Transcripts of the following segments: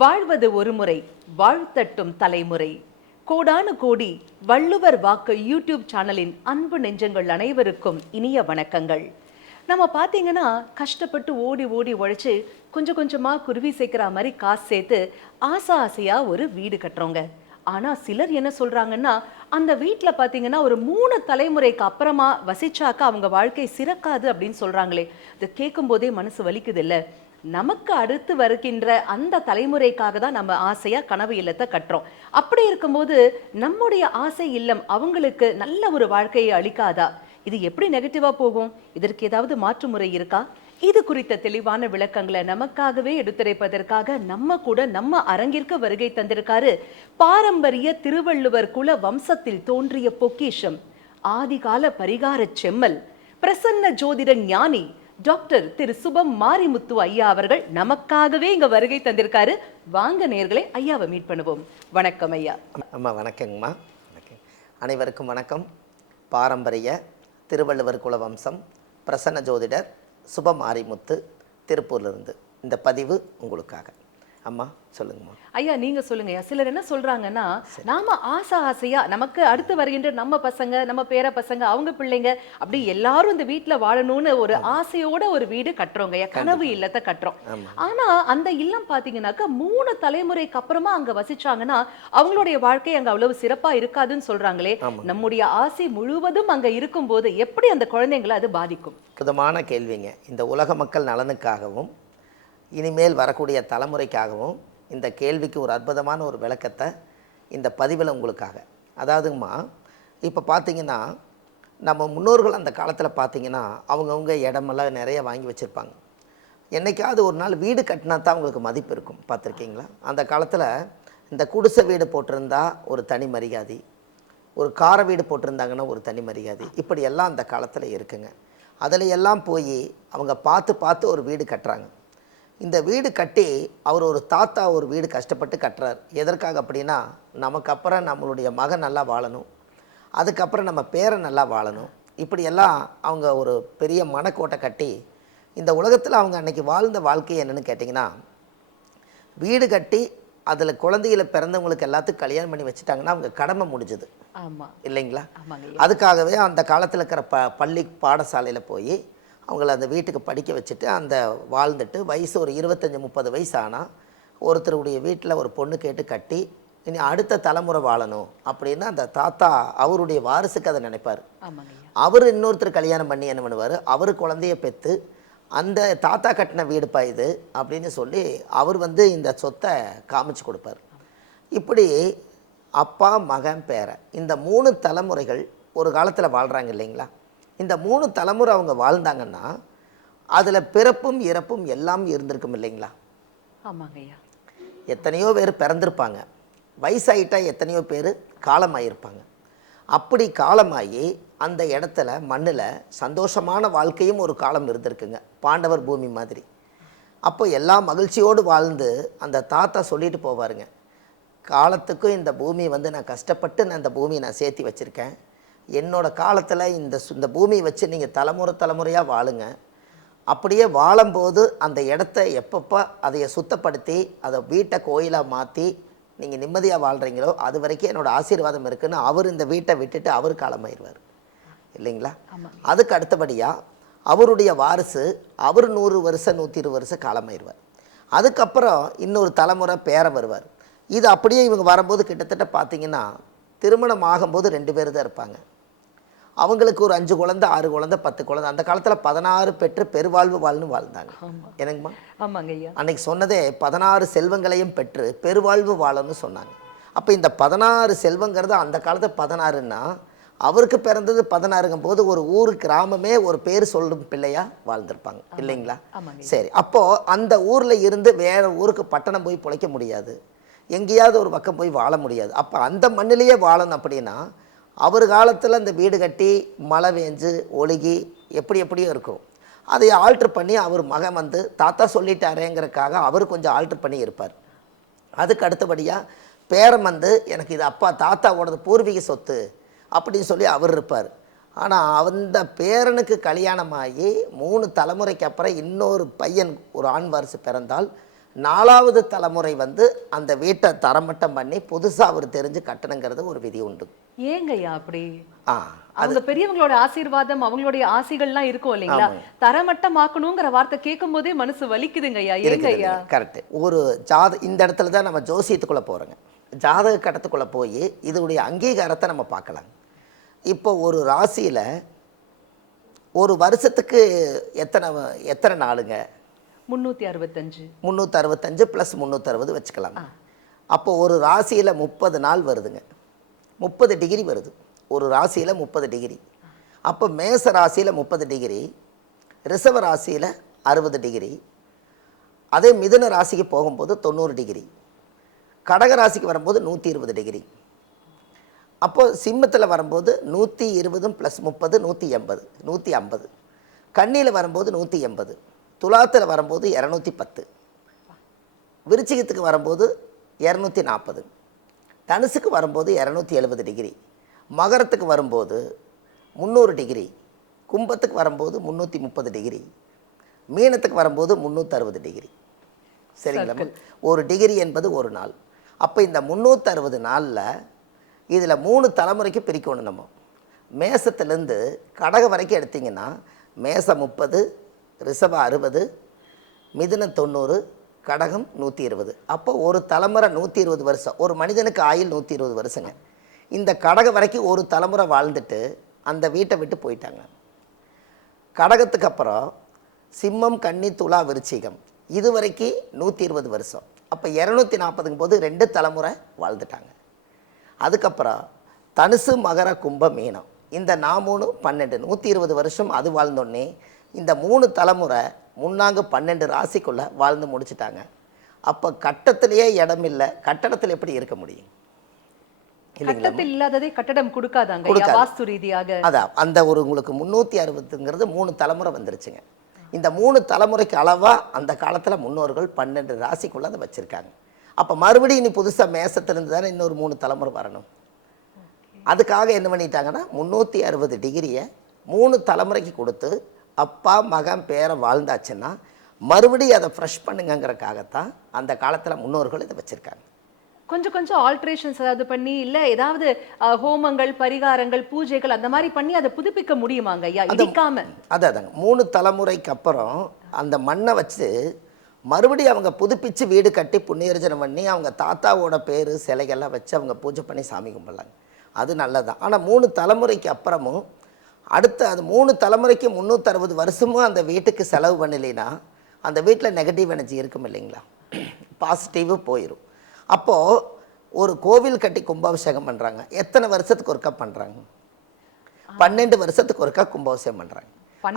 வாழ்வது ஒரு முறை, வாழ்த்தட்டும் தலைமுறை. கோடானு கோடி வள்ளுவர் வாக்கு யூடியூப் சேனலின் அன்பு நெஞ்சங்கள் அனைவருக்கும் இனிய வணக்கங்கள். நம்ம பார்த்தீங்கன்னா கஷ்டப்பட்டு ஓடி ஓடி உழைச்சு கொஞ்சம் கொஞ்சமா குருவி சேர்க்கிற மாதிரி காசு சேர்த்து ஆசையா ஒரு வீடு கட்டுறோங்க. ஆனா சிலர் என்ன சொல்றாங்கன்னா, அந்த வீட்டுல பாத்தீங்கன்னா ஒரு 3 தலைமுறைக்கு அப்புறமா வசிச்சாக்க அவங்க வாழ்க்கை சிறக்காது அப்படின்னு சொல்றாங்களே. இதை கேட்கும் போதே மனசு வலிக்குது இல்ல. நமக்கு அடுத்து வருகின்ற அந்த தலைமுறைக்காக தான் நம்ம ஆசையா கனவு இல்லத்தை கட்டுறோம். அப்படி இருக்கும்போது நம்முடைய ஆசை இல்லம் அவங்களுக்கு நல்ல ஒரு வாழ்க்கையை அளிக்காதா? இது எப்படி நெகட்டிவா போகும்? இதற்கு ஏதாவது மாற்று முறை இருக்கா? இது குறித்த தெளிவான விளக்கங்களை நமக்காகவே எடுத்துரைப்பதற்காக நம்ம அரங்கிற்கு வருகை தந்திருக்காரு பாரம்பரிய திருவள்ளுவர் குல வம்சத்தில் தோன்றிய பொக்கிஷம், ஆதிகால பரிகார செம்மல், பிரசன்ன ஜோதிட ஞானி டாக்டர் திரு சுபம் மாரிமுத்து ஐயா அவர்கள் நமக்காகவே இங்க வருகை தந்திருக்காரு. வாங்க நேயர்களே, ஐயாவை மீட் பண்ணுவோம். வணக்கம் ஐயா. அம்மா வணக்கங்கம்மா. வணக்கம் அனைவருக்கும் வணக்கம். பாரம்பரிய திருவள்ளுவர் குல வம்சம், பிரசன்ன ஜோதிடர் சுபம் மாரிமுத்து, திருப்பூர்லேருந்து இந்த பதிவு உங்களுக்காக. அம்மா சொல்லுங்கம்மா. ஐயா நீங்க சொல்லுங்க ஐயா. சிலர் என்ன சொல்றாங்கன்னா, நாம ஆசையா நமக்கு அடுத்து வருகின்ற நம்ம பசங்க, நம்ம பேர பசங்க, அவங்க பிள்ளைங்க அப்படி எல்லாரும் இந்த வீட்டுல வாழணும்னு ஒரு ஆசையோட ஒரு வீடு கட்டுறோங்க ஐயா, கனவு இல்லத்தை கட்டுறோம். ஆனா அந்த இல்லம் பாத்தீங்கன்னாக்கா 3 தலைமுறைக்கு அப்புறமா அங்க வசிச்சாங்கன்னா அவங்களுடைய வாழ்க்கை அங்க அவ்வளவு சிறப்பா இருக்காதுன்னு சொல்றாங்களே. நம்முடைய ஆசை முழுவதும் அங்க இருக்கும் போது எப்படி அந்த குழந்தைங்களை அது பாதிக்கும்? அற்புதமான கேள்விங்க. இந்த உலக மக்கள் நலனுக்காகவும் இனிமேல் வரக்கூடிய தலைமுறைக்காகவும் இந்த கேள்விக்கு ஒரு அற்புதமான ஒரு விளக்கத்தை இந்த பதிவில் உங்களுக்காக. அதாவதுங்கம்மா, இப்போ பார்த்தீங்கன்னா நம்ம முன்னோர்கள் அந்த காலத்தில் பார்த்தீங்கன்னா அவங்கவுங்க இடமெல்லாம் நிறைய வாங்கி வச்சுருப்பாங்க. என்றைக்காவது ஒரு நாள் வீடு கட்டினா தான் அவங்களுக்கு மதிப்பு இருக்கும். பார்த்துருக்கீங்களா? அந்த காலத்தில் இந்த குடிசை வீடு போட்டிருந்தா ஒரு தனி மரியாதை, ஒரு கார வீடு போட்டிருந்தாங்கன்னா ஒரு தனி மரியாதை, இப்படி எல்லாம் அந்த காலத்தில் இருக்குங்க. அதில் எல்லாம் போய் அவங்க பார்த்து ஒரு வீடு கட்டுறாங்க. இந்த வீடு கட்டி அவர் ஒரு தாத்தா ஒரு வீடு கஷ்டப்பட்டு கட்டுறார். எதற்காக அப்படின்னா, நமக்கு அப்புறம் நம்மளுடைய மகன் நல்லா வாழணும், அதுக்கப்புறம் நம்ம பேரை நல்லா வாழணும், இப்படியெல்லாம் அவங்க ஒரு பெரிய மனக்கோட்டை கட்டி இந்த உலகத்தில் அவங்க அன்றைக்கி வாழ்ந்த வாழ்க்கை என்னென்னு கேட்டிங்கன்னா, வீடு கட்டி அதில் குழந்தைகளை பிறந்தவங்களுக்கு எல்லாத்துக்கும் கல்யாணம் பண்ணி வச்சுட்டாங்கன்னா அவங்க கடமை முடிஞ்சுது. ஆமாம் இல்லைங்களா? அதுக்காகவே அந்த காலத்தில் இருக்கிற பள்ளி பாடசாலையில் போய் அவங்கள அந்த வீட்டுக்கு படிக்க வச்சுட்டு அந்த வாழ்ந்துட்டு வயசு ஒரு 25-30 வயசு ஆனால் ஒருத்தருடைய வீட்டில் ஒரு பொண்ணு கேட்டு கட்டி இனி அடுத்த தலைமுறை வாழணும் அப்படின்னு அந்த தாத்தா அவருடைய வாரிசுக்கு அதை நினைப்பார். அவர் இன்னொருத்தர் கல்யாணம் பண்ணி என்ன பண்ணுவார், அவர் குழந்தைய பெற்று அந்த தாத்தா கட்டின வீடுப்பா இது அப்படின்னு சொல்லி அவர் இந்த சொத்தை காமிச்சு கொடுப்பார். இப்படி அப்பா மகன் பேரை இந்த 3 தலைமுறைகள் ஒரு காலத்தில் வாழ்கிறாங்க இல்லைங்களா? இந்த 3 தலைமுறை அவங்க வாழ்ந்தாங்கன்னா அதில் பிறப்பும் இறப்பும் எல்லாம் இருந்திருக்கும் இல்லைங்களா? ஆமாங்கய்யா. எத்தனையோ பேர் பிறந்திருப்பாங்க, வயசாகிட்டா எத்தனையோ பேர் காலமாகிருப்பாங்க. அப்படி காலமாகி அந்த இடத்துல மண்ணில் சந்தோஷமான வாழ்க்கையும் ஒரு காலம் இருந்திருக்குங்க, பாண்டவர் பூமி மாதிரி. அப்போ எல்லா மகிழ்ச்சியோடு வாழ்ந்து அந்த தாத்தா சொல்லிட்டு போவாருங்க, காலத்துக்கும் இந்த பூமி நான் கஷ்டப்பட்டு நான் இந்த பூமியை நான் சேர்த்தி வச்சுருக்கேன், என்னோடய காலத்தில் இந்த பூமியை வச்சு நீங்கள் தலைமுறையாக வாழுங்க. அப்படியே வாழும்போது அந்த இடத்த எப்பப்போ அதையை சுத்தப்படுத்தி அதை வீட்டை கோயிலாக மாற்றி நீங்கள் நிம்மதியாக வாழ்கிறீங்களோ அது வரைக்கும் என்னோடய ஆசீர்வாதம் இருக்குதுன்னு அவர் இந்த வீட்டை விட்டுட்டு அவர் காலமாயிடுவார் இல்லைங்களா? அதுக்கு அடுத்தபடியாக அவருடைய வாரிசு அவர் 100 வருஷம் 120 வருஷம் காலமாயிடுவார். அதுக்கப்புறம் இன்னொரு தலைமுறை பேரை வருவார். இது அப்படியே இவங்க வரும்போது கிட்டத்தட்ட பார்த்திங்கன்னா திருமணம் ஆகும்போது 2 பேர் தான் இருப்பாங்க. அவங்களுக்கு ஒரு 5 குழந்தை 6 குழந்தை 10 குழந்தை. அந்த காலத்தில் 16 பெற்று பெருவாழ்வு வாழ்னு வாழ்ந்தாங்க. என்னங்கம்மா? ஆமாங்க ஐயா. அன்னைக்கு சொன்னதே 16 செல்வங்களையும் பெற்று பெருவாழ்வு வாழணும்னு சொன்னாங்க. அப்போ இந்த 16 செல்வங்கிறது அந்த காலத்தில் 16ன்னா அவருக்கு பிறந்தது 16ங்கும் போது ஒரு ஊர் கிராமமே ஒரு பேர் சொல்லும் பிள்ளையா வாழ்ந்திருப்பாங்க இல்லைங்களா? சரி, அப்போது அந்த ஊரில் இருந்து வேற ஊருக்கு பட்டணம் போய் பிழைக்க முடியாது, எங்கேயாவது ஒரு பக்கம் போய் வாழ முடியாது. அப்போ அந்த மண்ணிலேயே வாழணும் அப்படின்னா அவர் காலத்தில் அந்த வீடு கட்டி மழை வேஞ்சு ஒழுகி எப்படியோ இருக்கும். அதை ஆல்ட்ரு பண்ணி அவர் மகன் தாத்தா சொல்லிட்டாரேங்கிறதுக்காக அவர் கொஞ்சம் ஆல்ட்ரு பண்ணி இருப்பார். அதுக்கு அடுத்தபடியாக பேரன் எனக்கு இது அப்பா தாத்தாவோடது பூர்வீக சொத்து அப்படின்னு சொல்லி அவர் இருப்பார். ஆனால் அந்த பேரனுக்கு கல்யாணமாகி 3 தலைமுறைக்கு அப்புறம் இன்னொரு பையன் ஒரு ஆண் வாரிசு பிறந்தால் 4வது தலைமுறை வந்து அந்த வீட்டை தரமட்டம் பண்ணி புதுசாக அவர் தெரிஞ்சு கட்டணுங்கிறது ஒரு விதி உண்டு. ஏங்கய்யா அப்படி? ஆ அவங்க பெரியவங்களோட ஆசீர்வாதம், அவங்களுடைய ஆசைகள்லாம் இருக்கும் இல்லைங்களா? தரமட்டமாக்கணுங்கிற வார்த்தை கேட்கும் போதே மனசு வலிக்குதுங்கய்யா. ஏங்கய்யா? கரெக்ட். ஒரு இந்த இடத்துல தான் நம்ம ஜோசியத்துக்குள்ளே போகிறோங்க. ஜாதக கட்டத்துக்குள்ளே போய் இதனுடைய அங்கீகாரத்தை நம்ம பார்க்கலாம். இப்போ ஒரு ராசியில் ஒரு வருஷத்துக்கு எத்தனை நாளுங்க? 365. 365 + 360 வச்சுக்கலாம். அப்போ ஒரு ராசியில் 30 நாள் வருதுங்க. 30 டிகிரி வருது. ஒரு ராசியில் 30 டிகிரி. அப்போ மேச ராசியில் 30 டிகிரி, ரிஷப ராசியில் 60 டிகிரி, அதே மிதுன ராசிக்கு போகும்போது 90 டிகிரி, கடக ராசிக்கு வரும்போது 120 டிகிரி. அப்போ சிம்மத்தில் வரும்போது 120 + 30 180, 150. கன்னியில் வரும்போது 180, துலாத்தில் வரும்போது 210, விருச்சிகத்துக்கு வரும்போது 240, தனுசுக்கு வரும்போது 270 டிகிரி, மகரத்துக்கு வரும்போது 300 டிகிரி, கும்பத்துக்கு வரும்போது 330 டிகிரி, மீனத்துக்கு வரும்போது 360 டிகிரி. சரிங்களா? ஒரு டிகிரி என்பது ஒரு நாள். அப்போ இந்த 360 நாளில் இதில் 3 தலைமுறைக்கு பிரிக்கணும். நம்ம மேசத்துலேருந்து கடக வரைக்கும் எடுத்திங்கன்னா மேசம் 30, ரிஷபம் 60, மிதுனம் 90, கடகம் 120. அப்போ ஒரு தலைமுறை 120 வருஷம். ஒரு மனிதனுக்கு ஆயுள் 120 வருஷங்க. இந்த கடக வரைக்கும் ஒரு தலைமுறை வாழ்ந்துட்டு அந்த வீட்டை விட்டு போயிட்டாங்க. கடகத்துக்கு அப்புறம் சிம்மம், கன்னி, துலா, விருச்சிகம் இது வரைக்கும் 120 வருஷம். அப்போ 240ங்கும் போது 2 தலைமுறை வாழ்ந்துட்டாங்க. அதுக்கப்புறம் தனுசு, மகர, கும்பம், மீனம் இந்த 3 12 120 வருஷம் அது வாழ்ந்தோடனே இந்த 3 தலைமுறை முன்னாங்க 12 ராசிக்குள்ளே வாழ்ந்து முடிச்சுட்டாங்க. அப்போ கட்டத்திலேயே இடம் இல்லை, கட்டடத்தில் எப்படி இருக்க முடியும்? கட்டத்தில் இல்லாததே கட்டடம் கொடுக்காதாங்க வாஸ்து ரீதியாக. அதான் அந்த ஒரு உங்களுக்கு 360ங்கிறது 3 தலைமுறை வந்துருச்சுங்க. இந்த 3 தலைமுறைக்கு அளவாக அந்த காலத்தில் முன்னோர்கள் 12 ராசிக்குள்ளே அதை வச்சுருக்காங்க. அப்போ மறுபடியும் இனி புதுசாக மேசத்திலிருந்து தானே இன்னொரு 3 தலைமுறை வரணும். அதுக்காக என்ன பண்ணிட்டாங்கன்னா 360 டிகிரியை 3 தலைமுறைக்கு கொடுத்து அப்பா மகன் பேரை வாழ்ந்தாச்சுன்னா மறுபடியும் அதை ஃப்ரெஷ் பண்ணுங்கிறக்காகத்தான் அந்த காலத்தில் முன்னோர்கள் இதை வச்சுருக்காங்க. கொஞ்சம் கொஞ்சம் ஆல்ட்ரேஷன்ஸ் ஏதாவது பண்ணி, இல்லை ஏதாவது ஹோமங்கள், பரிகாரங்கள், பூஜைகள் அந்த மாதிரி பண்ணி அதை புதுப்பிக்க முடியுமாங்க ஐயா? இடிக்காம அதாங்க 3 தலைமுறைக்கு அப்புறம் அந்த மண்ணை வச்சு மறுபடியும் அவங்க புதுப்பிச்சு வீடு கட்டி புண்ணியர்ஜனம் பண்ணி அவங்க தாத்தாவோட பேர் சிலைகள்லாம் வச்சு அவங்க பூஜை பண்ணி சாமி கும்பிடலாங்க. அது நல்லதான். ஆனால் 3 தலைமுறைக்கு அப்புறமும் அடுத்து அது 3 தலைமுறைக்கு 360 வருஷமும் அந்த வீட்டுக்கு செலவு பண்ணலைன்னா அந்த வீட்டில் நெகட்டிவ் எனர்ஜி இருக்கும் இல்லைங்களா? பாசிட்டிவு போயிடும். அப்போது ஒரு கோவில் கட்டி கும்பாபிஷேகம் பண்ணுறாங்க. எத்தனை வருஷத்துக்கு ஒருக்கா பண்ணுறாங்க? 12 வருஷத்துக்கு ஒருக்கா கும்பாபிஷேகம் பண்ணுறாங்க.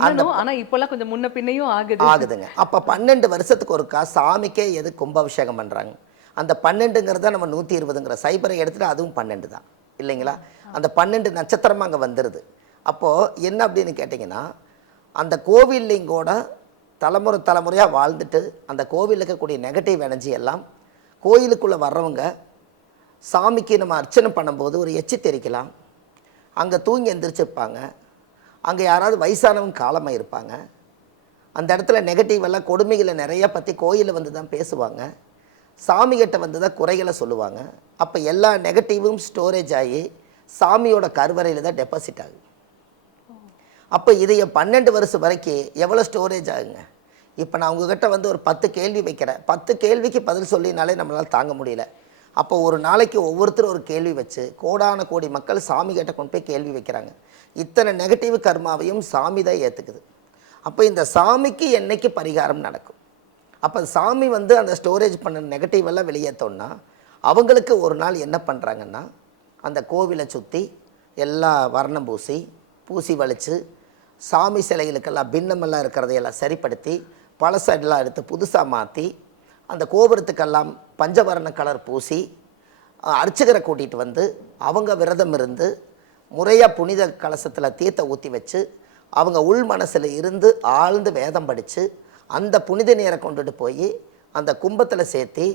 ஆனால் இப்போல்லாம் கொஞ்சம் முன்ன பின்னையும் ஆகுதுங்க. அப்போ 12 வருஷத்துக்கு ஒருக்கா சாமிக்கே எது கும்பாபிஷேகம் பண்ணுறாங்க? அந்த 12ங்கிறத நம்ம 120ங்கிற சைபரை எடுத்துகிட்டு அதுவும் 12 தான் இல்லைங்களா? அந்த 12 நட்சத்திரமாக அங்கே வந்துடுது. அப்போது என்ன அப்படின்னு கேட்டிங்கன்னா அந்த கோவில்லிங்கோட தலைமுறையாக வாழ்ந்துட்டு அந்த கோவிலில் இருக்கக்கூடிய நெகட்டிவ் எனர்ஜி எல்லாம் கோயிலுக்குள்ளே வர்றவங்க சாமிக்கு நம்ம அர்ச்சனை பண்ணும்போது ஒரு எச்சி தெரிக்கலாம், அங்கே தூங்கி எந்திரிச்சிருப்பாங்க, அங்கே யாராவது வயசானவங்க காலமாக இருப்பாங்க, அந்த இடத்துல நெகட்டிவ் எல்லாம் கொடுமைகளை நிறைய பற்றி கோயிலில் வந்து தான் பேசுவாங்க, சாமிகிட்ட வந்து தான் குறைகளை சொல்லுவாங்க. அப்போ எல்லா நெகட்டிவும் ஸ்டோரேஜ் ஆகி சாமியோட கருவறையில் தான் டெபாசிட் ஆகுது. அப்போ இதைய 12 வருஷம் வரைக்கும் எவ்வளோ ஸ்டோரேஜ் ஆகுங்க? இப்போ நான் உங்ககிட்ட வந்து ஒரு 10 கேள்வி வைக்கிறேன், 10 கேள்விக்கு பதில் சொல்லினாலே நம்மளால் தாங்க முடியல. அப்போ ஒரு நாளைக்கு ஒவ்வொருத்தரும் ஒரு கேள்வி வச்சு கோடான கோடி மக்கள் சாமி கிட்ட கொண்டு போய் கேள்வி வைக்கிறாங்க. இத்தனை நெகட்டிவ் கர்மாவையும் சாமி தான் ஏற்றுக்குது. அப்போ இந்த சாமிக்கு என்னைக்கு பரிகாரம் நடக்கும்? அப்போ சாமி வந்து அந்த ஸ்டோரேஜ் பண்ண நெகட்டிவ் எல்லாம் வெளியேற்றோன்னா அவங்களுக்கு ஒரு நாள் என்ன பண்ணுறாங்கன்னா அந்த கோவிலை சுற்றி எல்லா வர்ணம் பூசி வலித்து சாமி சிலைகளுக்கெல்லாம் பின்னமெல்லாம் இருக்கிறதையெல்லாம் சரிப்படுத்தி பழசெல்லாம் எடுத்து புதுசாக மாற்றி அந்த கோபுரத்துக்கெல்லாம் பஞ்சவர்ண கலர் பூசி அர்ச்சகரை கூட்டிகிட்டு வந்து அவங்க விரதம் இருந்து முறையாக புனித கலசத்தில் தீர்த்த ஊற்றி வச்சு அவங்க உள் மனசில் இருந்து ஆழ்ந்து வேதம் படித்து அந்த புனித நீரை கொண்டுட்டு போய் அந்த கும்பத்தில் சேர்த்தி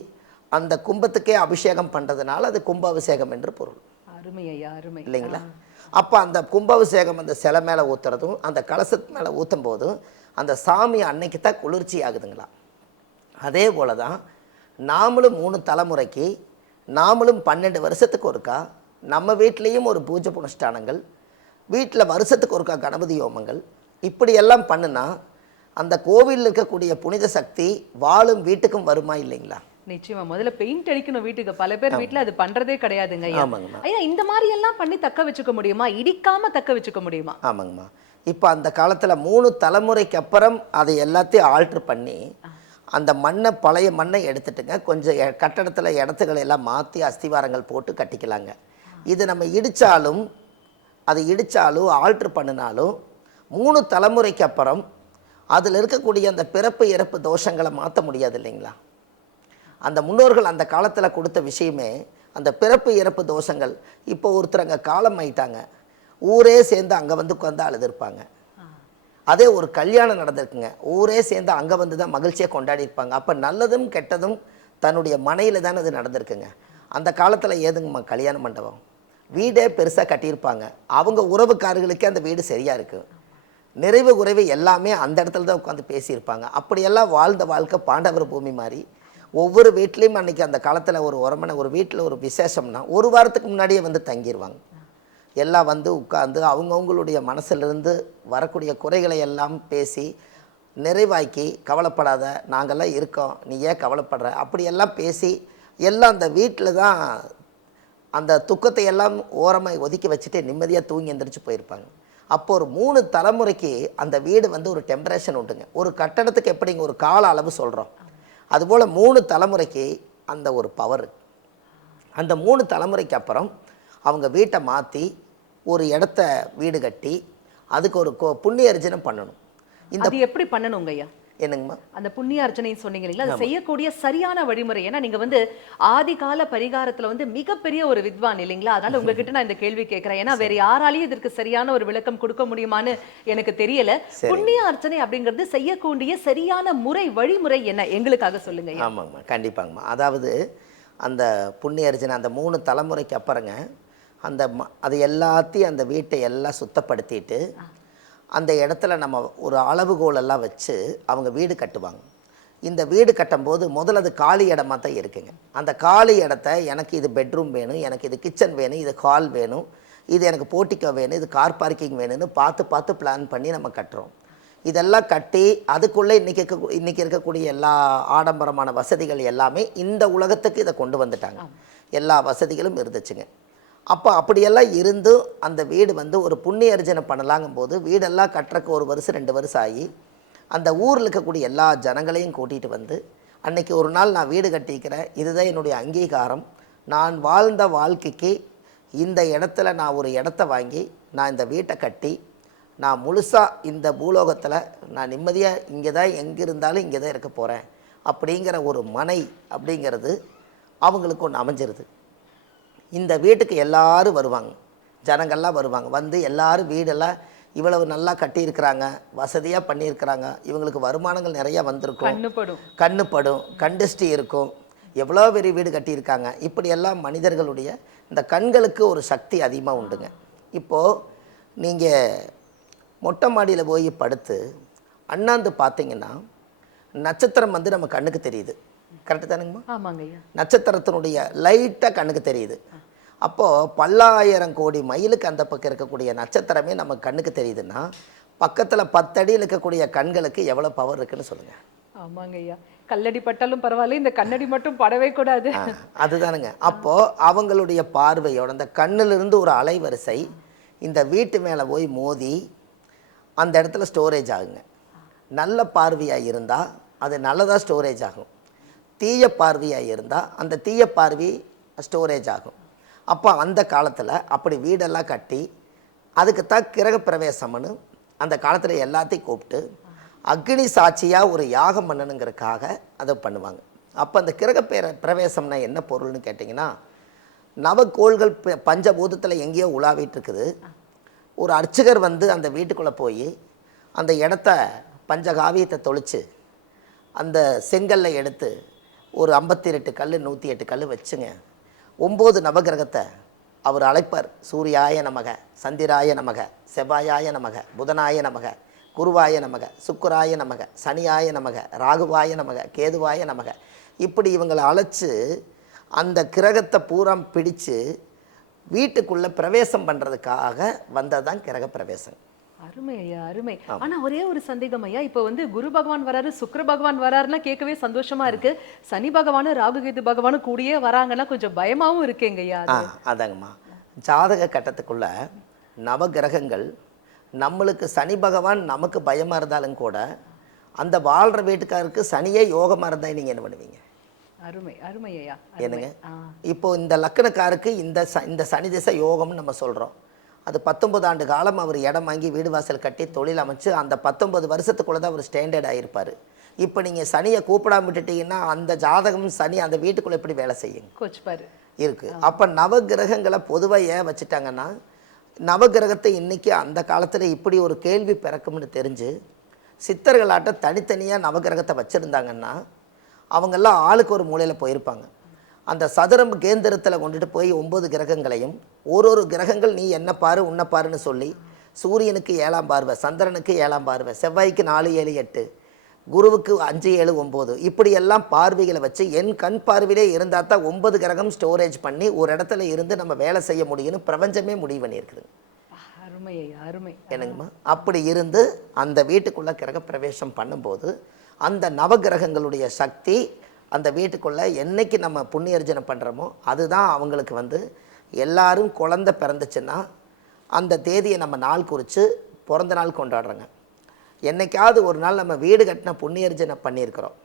அந்த கும்பத்துக்கே அபிஷேகம் பண்ணுறதுனால அது கும்பாபிஷேகம் என்று பொருள். அருமை ஐயா, அருமை இல்லைங்களா? அப்போ அந்த கும்பாபிஷேகம் அந்த சிலை மேலே ஊற்றுறதும் அந்த கலசத்து மேலே ஊற்றும் போதும் அந்த சாமி அன்னைக்கு தான் குளிர்ச்சி ஆகுதுங்களா. அதே போல தான் நாமளும் 3 தலைமுறைக்கு, நாமளும் 12 வருஷத்துக்கு ஒருக்கா நம்ம வீட்லேயும் ஒரு பூஜை புனஸ்தானங்கள், வீட்டில் வருஷத்துக்கு ஒருக்கா கணபதி ஹோமங்கள், இப்படியெல்லாம் பண்ணுனா அந்த கோவிலில் இருக்கக்கூடிய புனித சக்தி வாழும் வீட்டுக்கும் வருமா இல்லைங்களா? நிச்சயமா. முதல்ல பெயிண்ட் அடிக்கணும் வீட்டுக்கு. பல பேர் வீட்ல அது பண்றதே கிடையாதுங்க ஐயா. ஆமாங்கம்மா. ஐயா, இந்த மாதிரி எல்லாம் பண்ணி தக்க வச்சுக்க முடியுமா? இடிக்காம தக்க வச்சுக்க முடியுமா? ஆமாங்கம்மா. இப்போ அந்த காலத்தில் 3 தலைமுறைக்கு அப்புறம் அதை எல்லாத்தையும் ஆல்ட்ரு பண்ணி அந்த மண்ணை, பழைய மண்ணை எடுத்துட்டுங்க கொஞ்சம் கட்டடத்தில் இடத்துக்களை எல்லாம் மாற்றி அஸ்திவாரங்கள் போட்டு கட்டிக்கலாங்க. இது நம்ம இடித்தாலும், அது இடித்தாலும் ஆல்ட்ரு பண்ணினாலும் 3 தலைமுறைக்கு அப்புறம் அதில் இருக்கக்கூடிய அந்த பிறப்பு இறப்பு தோஷங்களை மாற்ற முடியாது இல்லைங்களா? அந்த முன்னோர்கள் அந்த காலத்தில் கொடுத்த விஷயமே அந்த பிறப்பு இறப்பு தோஷங்கள். இப்போ ஒருத்தர் அங்கே காலம் ஆயிட்டாங்க, ஊரே சேர்ந்து அங்கே வந்து உட்காந்து அழுதுருப்பாங்க. அதே ஒரு கல்யாணம் நடந்திருக்குங்க, ஊரே சேர்ந்து அங்கே வந்து தான் மகிழ்ச்சியாக கொண்டாடி இருப்பாங்க. அப்போ நல்லதும் கெட்டதும் தன்னுடைய மனையில் தானே அது நடந்திருக்குங்க. அந்த காலத்தில் ஏதுங்கம்மா கல்யாண மண்டபம்? வீடே பெருசாக கட்டியிருப்பாங்க, அவங்க உறவுக்காரர்களுக்கே அந்த வீடு சரியாக இருக்குது. நிறைவு குறைவு எல்லாமே அந்த இடத்துல தான் உட்காந்து பேசியிருப்பாங்க. அப்படியெல்லாம் வாழ்ந்த வாழ்க்கை பாண்டவர் பூமி மாதிரி. ஒவ்வொரு வீட்லேயும் அன்றைக்கி அந்த காலத்தில் ஒரு உறமனை, ஒரு வீட்டில் ஒரு விசேஷம்னா 1 வாரத்துக்கு முன்னாடியே வந்து தங்கிடுவாங்க. எல்லாம் வந்து உட்கார்ந்து அவங்கவுங்களுடைய மனசிலிருந்து வரக்கூடிய குறைகளை எல்லாம் பேசி நிறைவாக்கி, கவலைப்படாத, நாங்கள்லாம் இருக்கோம், நீ ஏன் கவலைப்படுற, அப்படியெல்லாம் பேசி எல்லாம் அந்த வீட்டில் தான் அந்த துக்கத்தை எல்லாம் ஓரமாக ஒதுக்கி வச்சுட்டு நிம்மதியாக தூங்கி எந்திரிச்சு போயிருப்பாங்க. அப்போ ஒரு 3 தலைமுறைக்கு அந்த வீடு வந்து ஒரு டெம்பரேச்சர் உண்டுங்க. ஒரு கட்டடத்துக்கு எப்படிங்க ஒரு கால அளவு சொல்கிறோம், அதுபோல் 3 தலைமுறைக்கு அந்த ஒரு பவர். அந்த 3 தலைமுறைக்கு அப்புறம் அவங்க வீட்டை மாற்றி ஒரு இடத்த வீடு கட்டி அதுக்கு ஒரு புண்ணிய அர்ச்சனை பண்ணணும். அது எப்படி பண்ணணுங்க ஐயா? என்னங்கம்மா? அந்த புண்ணிய அர்ச்சனை சொன்னீங்க இல்லைங்களா, அது செய்யக்கூடிய சரியான வழிமுறை. ஏன்னா நீங்க வந்து ஆதிகால பரிகாரத்துல வந்து மிகப்பெரிய ஒரு வித்வான் இல்லைங்களா, அதனால உங்ககிட்ட நான் இந்த கேள்வி கேட்கிறேன். ஏன்னா வேற யாராலையும் இதற்கு சரியான ஒரு விளக்கம் கொடுக்க முடியுமான்னு எனக்கு தெரியல. புண்ணிய அர்ச்சனை அப்படிங்கிறது செய்யக்கூடிய சரியான முறை, வழிமுறை என்ன, எங்களுக்காக சொல்லுங்க. ஆமாங்கம்மா, கண்டிப்பாங்கம்மா. அதாவது அந்த புண்ணிய அர்ச்சனை அந்த 3 தலைமுறைக்கு அப்புறங்க அந்த அது எல்லாத்தையும் அந்த வீட்டை எல்லாம் சுத்தப்படுத்திட்டு அந்த இடத்துல நம்ம ஒரு அளவுகோலெல்லாம் வச்சு அவங்க வீடு கட்டுவாங்க. இந்த வீடு கட்டும்போது முதல்ல அது காலி இடமா தான் இருக்குங்க. அந்த காலி இடத்த எனக்கு இது பெட்ரூம் வேணும், எனக்கு இது கிச்சன் வேணும், இது ஹால் வேணும், இது எனக்கு போர்ட்டிகோ வேணும், இது கார் பார்க்கிங் வேணும்னு பார்த்து பிளான் பண்ணி நம்ம கட்டுறோம். இதெல்லாம் கட்டி அதுக்குள்ளே இன்றைக்கி இருக்கக்கூடிய எல்லா ஆடம்பரமான வசதிகள் எல்லாமே இந்த உலகத்துக்கு இதை கொண்டு வந்துட்டாங்க. எல்லா வசதிகளும் இருந்துச்சுங்க. அப்போ அப்படியெல்லாம் இருந்து அந்த வீடு வந்து ஒரு புண்ணிய அர்ச்சனை பண்ணலாங்கும் போது வீடெல்லாம் கட்டுறக்கு 1 வருஷம் 2 வருஷம் ஆகி அந்த ஊரில் இருக்கக்கூடிய எல்லா ஜனங்களையும் கூட்டிகிட்டு வந்து அன்றைக்கி ஒரு நாள் நான் வீடு கட்டிக்கிறேன், இதுதான் என்னுடைய அங்கீகாரம், நான் வாழ்ந்த வாழ்க்கைக்கு இந்த இடத்துல நான் ஒரு இடத்த வாங்கி நான் இந்த வீட்டை கட்டி நான் முழுசாக இந்த பூலோகத்தில் நான் நிம்மதியாக இங்கே தான் எங்கே இருந்தாலும் இங்கே தான் இருக்க போகிறேன் அப்படிங்கிற ஒரு மனை அப்படிங்கிறது அவங்களுக்கு ஒன்று அமைஞ்சிருது. இந்த வீட்டுக்கு எல்லாரும் வருவாங்க, ஜனங்கள்லாம் வருவாங்க. வந்து எல்லாரும் வீடெல்லாம் இவ்வளவு நல்லா கட்டியிருக்கிறாங்க, வசதியாக பண்ணியிருக்கிறாங்க, இவங்களுக்கு வருமானங்கள் நிறையா வந்திருக்கும், கண்ணுப்படும், கண்டிஸ்டி இருக்கும், எவ்வளோ பெரிய வீடு கட்டியிருக்காங்க. இப்படியெல்லாம் மனிதர்களுடைய இந்த கண்களுக்கு ஒரு சக்தி அதிகமாக உண்டுங்க. இப்போது நீங்கள் மொட்டை மாடியில் போய் படுத்து அண்ணாந்து பார்த்தீங்கன்னா நட்சத்திரம் வந்து நம்ம கண்ணுக்கு தெரியுது, கரெக்டு தானுங்கம்மா? ஆமாங்க ஐயா. நட்சத்திரத்தினுடைய லைட்டாக கண்ணுக்கு தெரியுது. அப்போது 10,000 கோடி மைலுக்கு அந்த பக்கம் இருக்கக்கூடிய நட்சத்திரமே நம்ம கண்ணுக்கு தெரியுதுன்னா பக்கத்தில் 10 அடியில் இருக்கக்கூடிய கண்களுக்கு எவ்வளோ பவர் இருக்குன்னு சொல்லுங்கள். ஆமாங்க ஐயா, கல்லடி பட்டாலும் பரவாயில்ல, இந்த கண்ணடி மட்டும் படவே கூடாது. அதுதானுங்க. அப்போது அவங்களுடைய பார்வையோட அந்த கண்ணிலிருந்து ஒரு அலைவரிசை இந்த வீட்டு மேலே போய் மோதி அந்த இடத்துல ஸ்டோரேஜ் ஆகுங்க. நல்ல பார்வையாக இருந்தால் அது நல்லதாக ஸ்டோரேஜ் ஆகும், தீய பார்வையாக இருந்தால் அந்த தீய பார்வை ஸ்டோரேஜ் ஆகும். அப்போ அந்த காலத்தில் அப்படி வீடெல்லாம் கட்டி அதுக்கு தான் கிரக பிரவேசம்னு அந்த காலத்தில் எல்லாத்தையும் கூப்பிட்டு அக்னி சாட்சியாக ஒரு யாகம் பண்ணணுங்கிறதுக்காக அதை பண்ணுவாங்க. அப்போ அந்த கிரக பிரவேசம்னா என்ன பொருள்னு கேட்டிங்கன்னா, நவக்கோள்கள் பஞ்சபூதத்தில் எங்கேயோ உலாவிட்டு இருக்குது. ஒரு அர்ச்சகர் வந்து அந்த வீட்டுக்குள்ளே போய் அந்த இடத்த பஞ்சகாவியத்தை தொளிச்சு அந்த செங்கல்லை எடுத்து ஒரு 58 கல் 108 கல் வச்சுங்க 9 நவகிரகத்தை அவர் அழைப்பார். சூரியாய நமக, சந்திராய நமக, செவ்வாயாய நமக, புதனாய நமக, குருவாய நமக, சுக்கராய நமக, சனியாய நமக, ராகுவாய நமக, கேதுவாய நமக, இப்படி இவங்களை அழைச்சி அந்த கிரகத்தை பூரா பிடிச்சு வீட்டுக்குள்ளே பிரவேசம் பண்ணுறதுக்காக வந்தது தான் கிரக பிரவேசம். அருமை ஐயா, அருமை. ஆனா ஒரே ஒரு சந்தேகம் ஐயா, இப்ப வந்து குரு பகவான் வராரு, சுக்கிர பகவான் வராருன்னா கேட்கவே சந்தோஷமா இருக்கு. சனி பகவானும் ராகுகேது பகவானும் கூடியே வராங்கன்னா கொஞ்சம் பயமாவும் இருக்குங்க ஐயா. அதாங்கம்மா, ஜாதக கட்டத்துக்குள்ள நவகிரகங்கள் நம்மளுக்கு சனி பகவான் நமக்கு பயமாக இருந்தாலும் கூட அந்த வாழ்கிற வீட்டுக்காருக்கு சனியே யோகமாக இருந்தால் நீங்கள் என்ன பண்ணுவீங்க? அருமை அருமை ஐயா. என்னங்க, இப்போ இந்த லக்கணக்காருக்கு இந்த சனி திசை யோகம்னு நம்ம சொல்கிறோம். அது 19 ஆண்டு காலம் அவர் இடம் வாங்கி வீடு வாசல் கட்டி தொழில் அமைச்சு அந்த 19 வருஷத்துக்குள்ளே தான் அவர் ஸ்டாண்டர்ட் ஆகிருப்பார். இப்போ நீங்கள் சனியை கூப்பிடாம விட்டுட்டீங்கன்னா அந்த ஜாதகம் சனி அந்த வீட்டுக்குள்ளே எப்படி வேலை செய்யுங்க? கோச்சுப்பாரு இருக்குது. அப்போ நவகிரகங்களை பொதுவாக ஏன் வச்சுட்டாங்கன்னா, நவகிரகத்தை இன்றைக்கி அந்த காலத்தில் இப்படி ஒரு கேள்வி பிறக்கும்னு தெரிஞ்சு சித்தர்களாட்ட தனித்தனியாக நவகிரகத்தை வச்சுருந்தாங்கன்னா அவங்கெல்லாம் ஆளுக்கு ஒரு மூலையில் போயிருப்பாங்க. அந்த சதுரம் கேந்திரத்தில் கொண்டுட்டு போய் 9 கிரகங்களையும் ஒரு கிரகங்கள் நீ என்ன பாரு உன்னை பாருன்னு சொல்லி சூரியனுக்கு 7ஆம் பார்வை, சந்திரனுக்கு 7ஆம் பார்வை, செவ்வாய்க்கு 4, 7, 8, குருவுக்கு 5, 7, 9, இப்படியெல்லாம் பார்வைகளை வச்சு என் கண் பார்வையிலே இருந்தால் தான் 9 கிரகம் ஸ்டோரேஜ் பண்ணி ஒரு இடத்துல இருந்து நம்ம வேலை செய்ய முடியும்னு பிரபஞ்சமே முடிவு பண்ணியிருக்குது. அருமை அருமை. என்னங்கம்மா, அப்படி இருந்து அந்த வீட்டுக்குள்ளே கிரக பிரவேசம் பண்ணும்போது அந்த நவகிரகங்களுடைய சக்தி அந்த வீட்டுக்குள்ளே என்னைக்கு நம்ம புண்ணியர்ஜனை பண்ணுறோமோ அதுதான் அவங்களுக்கு வந்து எல்லாரும் குழந்தை பிறந்துச்சுன்னா அந்த தேதியை நம்ம நாள் குறித்து பிறந்த நாள் கொண்டாடுறோங்க. என்னைக்காவது ஒரு நாள் நம்ம வீடு கட்டின புண்ணியர்ஜனை பண்ணியிருக்கிறோம்,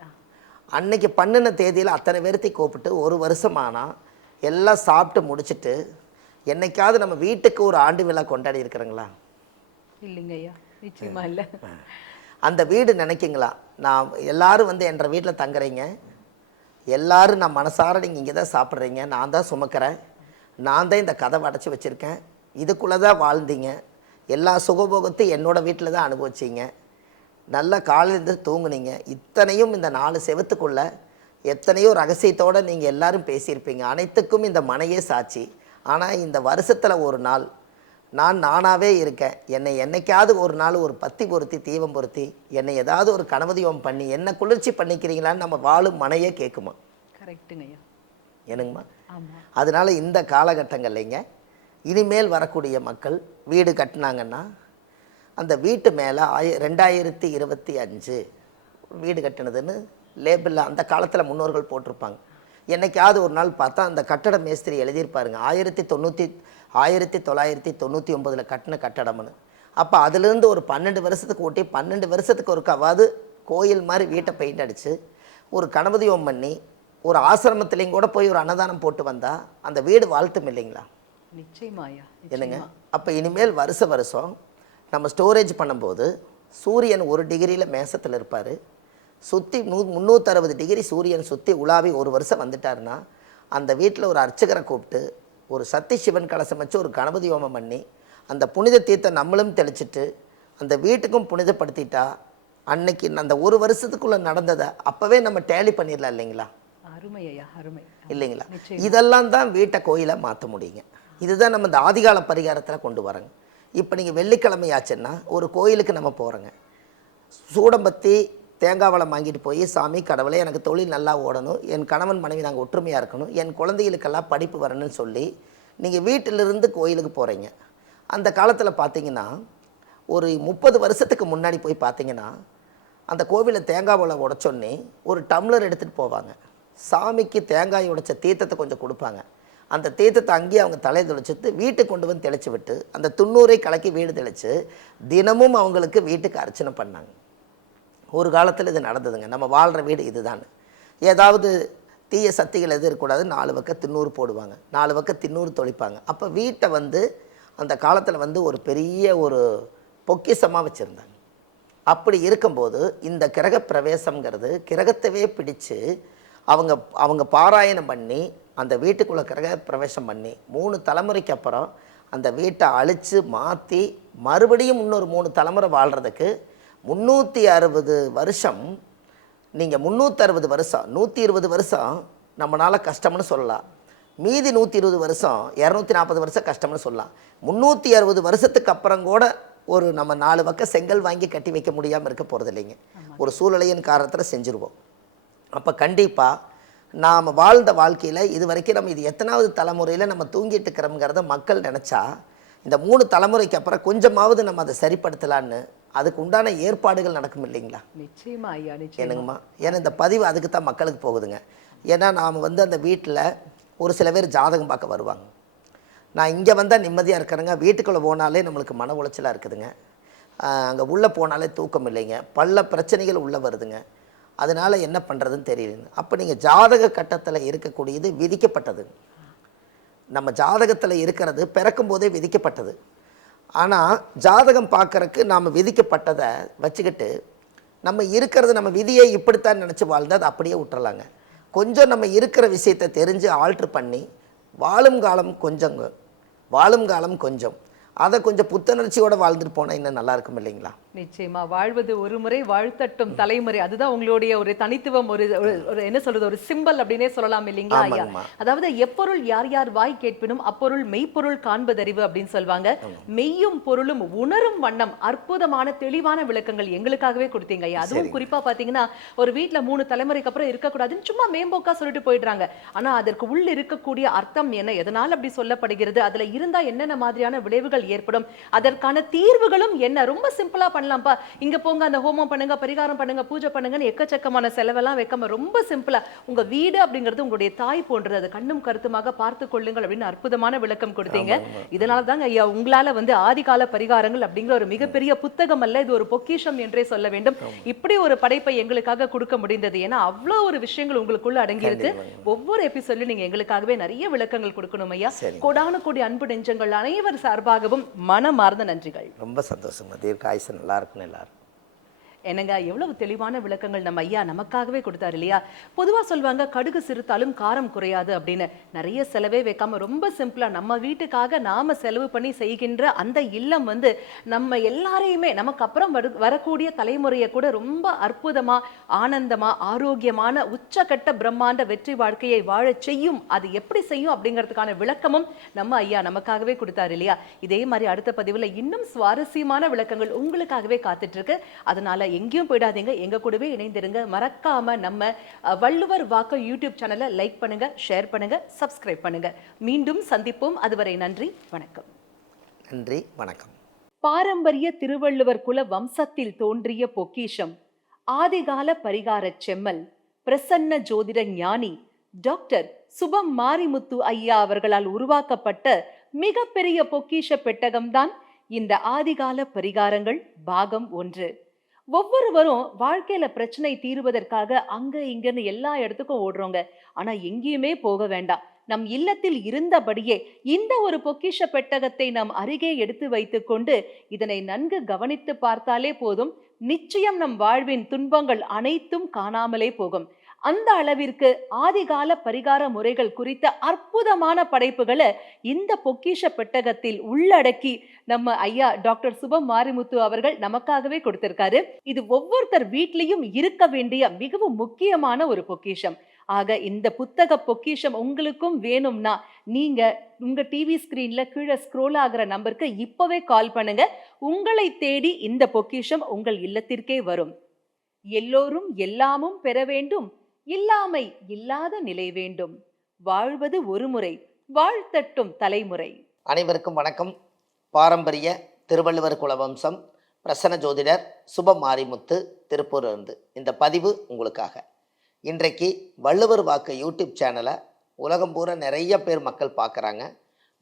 அன்னைக்கு பண்ணின தேதியில் அத்தனை பேர்த்தி கூப்பிட்டு ஒரு வருஷமானால் எல்லாம் சாப்பிட்டு முடிச்சுட்டு என்னைக்காவது நம்ம வீட்டுக்கு ஒரு ஆண்டு விழா கொண்டாடி இருக்கிறோங்களா? இல்லைங்க ஐயா, நிச்சயமா இல்லை. அந்த வீடு நினைக்கிங்களா, நான் எல்லாரும் வந்து என்ற வீட்டில் தங்குறீங்க, எல்லாரும் நான் மனசார நீங்கள் இங்கே தான் சாப்பிட்றீங்க, நான் தான் சுமக்கிறேன், நான் தான் இந்த கதவை அடைச்சி வச்சுருக்கேன், இதுக்குள்ளே தான் வாழ்ந்தீங்க, எல்லா சுகபோகத்தையும் என்னோடய வீட்டில் தான் அனுபவிச்சிங்க, நல்லா காலையிலேருந்து தூங்குனீங்க, இத்தனையும் இந்த 4 செவத்துக்குள்ளே எத்தனையோ ரகசியத்தோடு நீங்கள் எல்லாரும் பேசியிருப்பீங்க, அனைத்துக்கும் இந்த மனையே சாட்சி. ஆனால் இந்த வருஷத்தில் ஒரு நாள் நான் நானாகவே இருக்கேன், என்னை என்னைக்காவது ஒரு நாள் ஒரு பத்தி பொருத்தி தீபம் பொருத்தி என்னை ஏதாவது ஒரு கணவதியோகம் பண்ணி என்ன குளிர்ச்சி பண்ணிக்கிறீங்களான்னு நம்ம வாழும் மனையே கேட்குமா? கரெக்டுங்க ஐயா. என்னங்கம்மா, அதனால் இந்த காலகட்டங்கள்லைங்க இனிமேல் வரக்கூடிய மக்கள் வீடு கட்டினாங்கன்னா அந்த வீட்டு மேலே 2025 வீடு கட்டினதுன்னு லேபிளில் அந்த காலத்தில் முன்னோர்கள் போட்டிருப்பாங்க. என்னைக்காவது ஒரு நாள் பார்த்தா அந்த கட்டட மேஸ்திரி எழுதியிருப்பாருங்க 1999 கட்டின கட்டடம்னு. அப்போ அதுலேருந்து ஒரு 12 வருஷத்துக்கு ஓட்டி 12 வருஷத்துக்கு ஒருக்காவது கோயில் மாதிரி வீட்டை பெயிண்ட் அடித்து ஒரு கணபதியோகம் பண்ணி ஒரு ஆசிரமத்துலேயும் கூட போய் ஒரு அன்னதானம் போட்டு வந்தால் அந்த வீடு வாழ்த்தும் இல்லைங்களா? நிச்சயமாயா. இல்லைங்க. அப்போ இனிமேல் வருஷம் நம்ம ஸ்டோரேஜ் பண்ணும்போது சூரியன் 1 டிகிரியில் மேசத்தில் இருப்பார், சுற்றி 360 டிகிரி சூரியன் சுற்றி உலாவி ஒரு வருஷம் வந்துட்டாருன்னா அந்த வீட்டில் ஒரு அர்ச்சகரை கூப்பிட்டு ஒரு சக்தி சிவன் கலசம் வச்சு ஒரு கணபதி ஹோமம் பண்ணி அந்த புனித தீர்த்தை நம்மளும் தெளிச்சிட்டு அந்த வீட்டுக்கும் புனிதப்படுத்திட்டா அன்னைக்கு அந்த ஒரு வருஷத்துக்குள்ளே நடந்ததை அப்போவே நம்ம டேலி பண்ணிடலாம் இல்லைங்களா? அருமையா, அருமை இல்லைங்களா? இதெல்லாம் தான் வீட்டை கோயிலை மாற்ற முடியுங்க. இதுதான் நம்ம இந்த ஆதிகால பரிகாரத்தில் கொண்டு வரோங்க. இப்போ நீங்கள் வெள்ளிக்கிழமை ஆச்சுன்னா ஒரு கோயிலுக்கு நம்ம போகிறோங்க, சூடம்பத்தி தேங்காய் வளம் வாங்கிட்டு போய் சாமி கடவுளே எனக்கு தொழில் நல்லா ஓடணும், என் கணவன் மனைவி நாங்கள் ஒற்றுமையாக இருக்கணும், என் குழந்தைகளுக்கெல்லாம் படிப்பு வரணும்னு சொல்லி நீங்கள் வீட்டிலிருந்து கோயிலுக்கு போகிறீங்க. அந்த காலத்தில் பார்த்தீங்கன்னா ஒரு 30 வருஷத்துக்கு முன்னாடி போய் பார்த்தீங்கன்னா அந்த கோவிலில் தேங்காய் வளம் உடைச்சோன்னே ஒரு டம்ளர் எடுத்துகிட்டு போவாங்க, சாமிக்கு தேங்காய் உடைச்ச தீர்த்தத்தை கொஞ்சம் கொடுப்பாங்க, அந்த தீர்த்தத்தை அங்கேயே அவங்க தலையை தெளிச்சுட்டு வீட்டுக்கு கொண்டு வந்து தெளித்து விட்டு அந்த 90 கலக்கி வீடு தெளித்து தினமும் அவங்களுக்கு வீட்டுக்கு அர்ச்சனை பண்ணாங்க. ஒரு காலத்தில் இது நடந்ததுங்க. நம்ம வாழ்கிற வீடு இதுதான். ஏதாவது தீய சக்திகள் எது இருக்கக்கூடாது, 4 பக்கம் திண்ணூறு போடுவாங்க, 4 பக்கம் திண்ணூறு தொளிப்பாங்க. அப்போ வீட்டை வந்து அந்த காலத்தில் வந்து ஒரு பெரிய ஒரு பொக்கிஷமாக வச்சுருந்தாங்க. அப்படி இருக்கும்போது இந்த கிரக பிரவேசம்ங்கிறது கிரகத்தவே பிடிச்சு அவங்க பாராயணம் பண்ணி அந்த வீட்டுக்குள்ளே கிரக பிரவேசம் பண்ணி 3 தலைமுறைக்கு அப்புறம் அந்த வீட்டை அழித்து மாற்றி மறுபடியும் இன்னொரு 3 தலைமுறை வாழ்கிறதுக்கு 360 வருஷம். நீங்கள் 360 வருஷம் 120 வருஷம் நம்மளால் கஷ்டம்னு சொல்லலாம், மீதி 120 வருஷம் 240 வருஷம் கஷ்டம்னு சொல்லலாம். 360 வருஷத்துக்கு அப்புறம் கூட ஒரு நம்ம 4 பக்கம் செங்கல் வாங்கி கட்டி வைக்க முடியாமல் இருக்க போகிறது இல்லைங்க. ஒரு சூழ்நிலையின் காரணத்தில் செஞ்சுருவோம். அப்போ கண்டிப்பாக நாம் வாழ்ந்த வாழ்க்கையில் இது வரைக்கும் நம்ம இது எத்தனாவது தலைமுறையில் நம்ம தூங்கிட்டு இருக்கிறோங்கிறத மக்கள் நினச்சா இந்த 3 தலைமுறைக்கு அப்புறம் கொஞ்சமாவது நம்ம அதை சரிப்படுத்தலான்னு அதுக்கு உண்டான ஏற்பாடுகள் நடக்கும் இல்லைங்களா? நிச்சயமா ஐயா, நிச்சயம் என்னங்கம்மா. ஏன்னா இந்த பதிவு அதுக்கு தான் மக்களுக்கு போகுதுங்க. ஏன்னா நாம் அந்த வீட்டில் ஒரு சில பேர் ஜாதகம் பார்க்க வருவாங்க. நான் இங்கே வந்தால் நிம்மதியாக இருக்கிறேங்க, வீட்டுக்குள்ளே போனாலே நம்மளுக்கு மன உளைச்சலாக இருக்குதுங்க, அங்கே உள்ளே போனாலே தூக்கம் இல்லைங்க, பல பிரச்சனைகள் உள்ளே வருதுங்க, அதனால் என்ன பண்ணுறதுன்னு தெரியலங்க. அப்போ நீங்கள் ஜாதக கட்டத்தில் இருக்கக்கூடியது விதிக்கப்பட்டது. நம்ம ஜாதகத்தில் இருக்கிறது பிறக்கும் போதே விதிக்கப்பட்டது. ஆனால் ஜாதகம் பார்க்குறக்கு நாம் விதிக்கப்பட்டதை வச்சுக்கிட்டு நம்ம இருக்கிறது நம்ம விதியை இப்படித்தான் நினச்சி வாழ்ந்து அதை அப்படியே விட்டுறலாங்க. கொஞ்சம் நம்ம இருக்கிற விஷயத்தை தெரிஞ்சு ஆல்ட்ரு பண்ணி வாழும் காலம் கொஞ்சம் அதை கொஞ்சம் புத்துணர்ச்சியோடு வாழ்ந்துட்டு போனால் இன்னும் நல்லா இருக்கும் இல்லைங்களா? நிச்சயமா. வாழ்வது ஒரு முறை, வாழ்த்தட்டும் தலைமுறை. அதுதான் உங்களுடைய ஒரு தனித்துவம், ஒரு என்ன சொல்றது, ஒரு சிம்பல் அப்படின்னே சொல்லலாம் இல்லைங்களா ஐயா? அதாவது எப்பொருள் யார் யார் வாய் கேட்பினும் அப்பொருள் மெய்ப்பொருள் காண்பதறிவு அப்படின்னு சொல்லுவாங்க. மெய்யும் பொருளும் உணரும் வண்ணம் அற்புதமான தெளிவான விளக்கங்கள் எங்களுக்காகவே கொடுத்தீங்க ஐயா. அதுவும் குறிப்பா பாத்தீங்கன்னா ஒரு வீட்டுல 3 தலைமுறைக்கு அப்புறம் இருக்கக்கூடாதுன்னு சும்மா மேம்போக்கா சொல்லிட்டு போயிடுறாங்க. ஆனா அதற்கு உள்ள இருக்கக்கூடிய அர்த்தம் என்ன, எதனால் அப்படி சொல்லப்படுகிறது, அதுல இருந்தா என்னென்ன மாதிரியான விளைவுகள் ஏற்படும், அதற்கான தீர்வுகளும் என்ன, ரொம்ப சிம்பிளா பண்ணலாம்ப்பா, இங்க போங்க, அந்த ஹோமம் பண்ணுங்க, பரிகாரம் பண்ணுங்க, பூஜை பண்ணுங்கன்னு எக்கச்சக்கமான செலவெல்லாம் வைக்காம ரொம்ப சிம்பிளா உங்க வீடு அப்படிங்கிறது உங்களுடைய தாய் போன்றது, அதை கண்ணும் கருத்துமாக பார்த்து கொள்ளுங்கள் அப்படின்னு அற்புதமான விளக்கம் கொடுத்தீங்க. இதனால தாங்க ஐயா உங்களால ஆதிகால பரிகாரங்கள் அப்படிங்கிற ஒரு மிகப்பெரிய புத்தகம் அல்ல, இது ஒரு பொக்கிஷம் என்றே சொல்ல வேண்டும். இப்படி ஒரு படைப்பை எங்களுக்காக கொடுக்க முடிந்தது. ஏன்னா அவ்வளோ ஒரு விஷயங்கள் உங்களுக்குள்ள அடங்கி இருக்கு. ஒவ்வொரு எபிசோட்லயும் நீங்க எங்களுக்காகவே நிறைய விளக்கங்கள் கொடுக்கணும் ஐயா. கோடான கோடி அன்பு நெஞ்சங்கள் அனைவர் சார்பாகவும் மனமார்ந்த நன்றிகள். ரொம்ப சந்தோஷம். தீர்க்காயுசு நல்லா இருக்குன்னு எல்லாரும். என்னங்க எவ்வளவு தெளிவான விளக்கங்கள் நம்ம ஐயா நமக்காகவே கொடுத்தாரு இல்லையா? பொதுவா சொல்லுவாங்க கடுகு சிறுத்தாலும் காரம் குறையாது அப்படின்னு. நிறைய செலவே வைக்காம ரொம்ப சிம்பிளா நம்ம வீட்டுக்காக நாம செலவு பண்ணி செய்கின்ற அந்த இல்லம் நம்ம எல்லாரையுமே நமக்கு அப்புறம் வரக்கூடிய தலைமுறையை கூட ரொம்ப அற்புதமா, ஆனந்தமா, ஆரோக்கியமான உச்சகட்ட பிரம்மாண்ட வெற்றி வாழ்க்கையை வாழ செய்யும். அது எப்படி செய்யும் அப்படிங்கிறதுக்கான விளக்கமும் நம்ம ஐயா நமக்காகவே கொடுத்தாரு இல்லையா? இதே மாதிரி அடுத்த பதிவுல இன்னும் சுவாரஸ்யமான விளக்கங்கள் உங்களுக்காகவே காத்துட்டு இருக்கு. அதனால எங்கேயும் போயிடாதீங்க, எங்க கூடவே இணைந்திருங்க. மறக்காம நம்ம வள்ளுவர் வாக்கு யூடியூப் சேனலை லைக் பண்ணுங்க, ஷேர் பண்ணுங்க, சப்ஸ்கிரைப் பண்ணுங்க. மீண்டும் சந்திப்போம். அதுவரை நன்றி, வணக்கம். நன்றி, வணக்கம். பாரம்பரிய திருவள்ளுவர் குல வம்சத்தில் தோன்றிய பொக்கிஷம், ஆதிகால பரிகார செம்மல், பிரசன்ன ஜோதிட ஞானி டாக்டர் சுபம் மாரிமுத்து ஐயா அவர்களால் உருவாக்கப்பட்ட மிகப்பெரிய பொக்கிஷ பெட்டகம்தான் இந்த ஆதிகால பரிகாரங்கள் பாகம் 1. ஒவ்வொருவரும் வாழ்க்கையில பிரச்சனை தீர்வதற்காக அங்க இங்கன்னு எல்லா இடத்துக்கும் ஓடுறோங்க. ஆனா எங்கேயுமே போக வேண்டாம். நம் இல்லத்தில் இருந்தபடியே இந்த ஒரு பொக்கிஷ பெட்டகத்தை நாம் அருகே எடுத்து வைத்துக் கொண்டு இதனை நன்கு கவனித்து பார்த்தாலே போதும், நிச்சயம் நம் வாழ்வின் துன்பங்கள் அனைத்தும் காணாமலே போகும். அந்த அளவிற்கு ஆதிகால பரிகார முறைகள் குறித்த அற்புதமான படைப்புகளை இந்த பொக்கிஷ பெட்டகத்தில் உள்ளடக்கி நம்ம ஐயா டாக்டர் சுபம் மாரிமுத்து அவர்கள் நமக்காகவே கொடுத்திருக்காரு. இது ஒவ்வொருத்தர் வீட்லயும் இருக்க வேண்டிய மிகவும் முக்கியமான ஒரு பொக்கிஷம். ஆக இந்த புத்தக பொக்கிஷம் உங்களுக்கும் வேணும்னா நீங்க உங்க டிவி ஸ்கிரீன்ல கீழே ஸ்க்ரோல் ஆகிற நம்பருக்கு இப்பவே கால் பண்ணுங்க. உங்களை தேடி இந்த பொக்கிஷம் உங்கள் இல்லத்திற்கே வரும். எல்லோரும் எல்லாமும் பெற வேண்டும், இல்லாமை இல்லாத நிலை வேண்டும், வாழ்வது ஒரு முறை, வாழ்த்தட்டும் தலைமுறை. அனைவருக்கும் வணக்கம். பாரம்பரிய திருவள்ளுவர் குலவம்சம், பிரசன்ன ஜோதிடர் சுப மாரிமுத்து, திருப்பூர் இருந்து இந்த பதிவு உங்களுக்காக. இன்றைக்கு வள்ளுவர் வாக்கு யூடியூப் சேனலை உலகம் பூரா நிறைய பேர் மக்கள் பார்க்குறாங்க.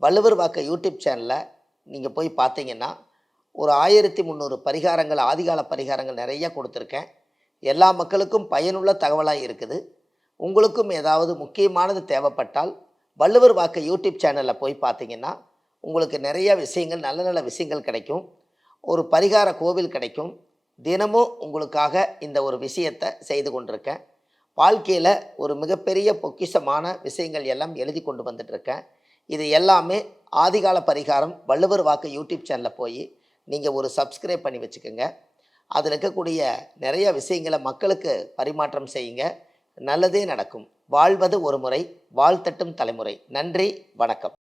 வள்ளுவர் வாக்கு யூடியூப் சேனலில் நீங்கள் போய் பார்த்தீங்கன்னா ஒரு 1300 பரிகாரங்கள், ஆதிகால பரிகாரங்கள் நிறைய கொடுத்துருக்கேன். எல்லா மக்களுக்கும் பயனுள்ள தகவலாக இருக்குது. உங்களுக்கும் ஏதாவது முக்கியமானது தேவைப்பட்டால் வள்ளுவர் வாக்கு யூடியூப் சேனலில் போய் பார்த்தீங்கன்னா உங்களுக்கு நிறைய விஷயங்கள், நல்ல நல்ல விஷயங்கள் கிடைக்கும். ஒரு பரிகார கோவில் கிடைக்கும். தினமும் உங்களுக்காக இந்த ஒரு விஷயத்தை செய்து கொண்டிருக்கேன். வாழ்க்கையில் ஒரு மிகப்பெரிய பொக்கிஷமான விஷயங்கள் எல்லாம் எழுதி கொண்டு வந்துட்டுருக்கேன். இது எல்லாமே ஆதிகால பரிகாரம் வள்ளுவர் வாக்கு யூடியூப் சேனலில் போய் நீங்கள் ஒரு சப்ஸ்கிரைப் பண்ணி வச்சுக்கோங்க. அதில் இருக்கக்கூடிய நிறைய விஷயங்களை மக்களுக்கு பரிமாற்றம் செய்யுங்க. நல்லதே நடக்கும். வாழ்வது ஒரு முறை, வாழ்த்தட்டும் தலைமுறை. நன்றி, வணக்கம்.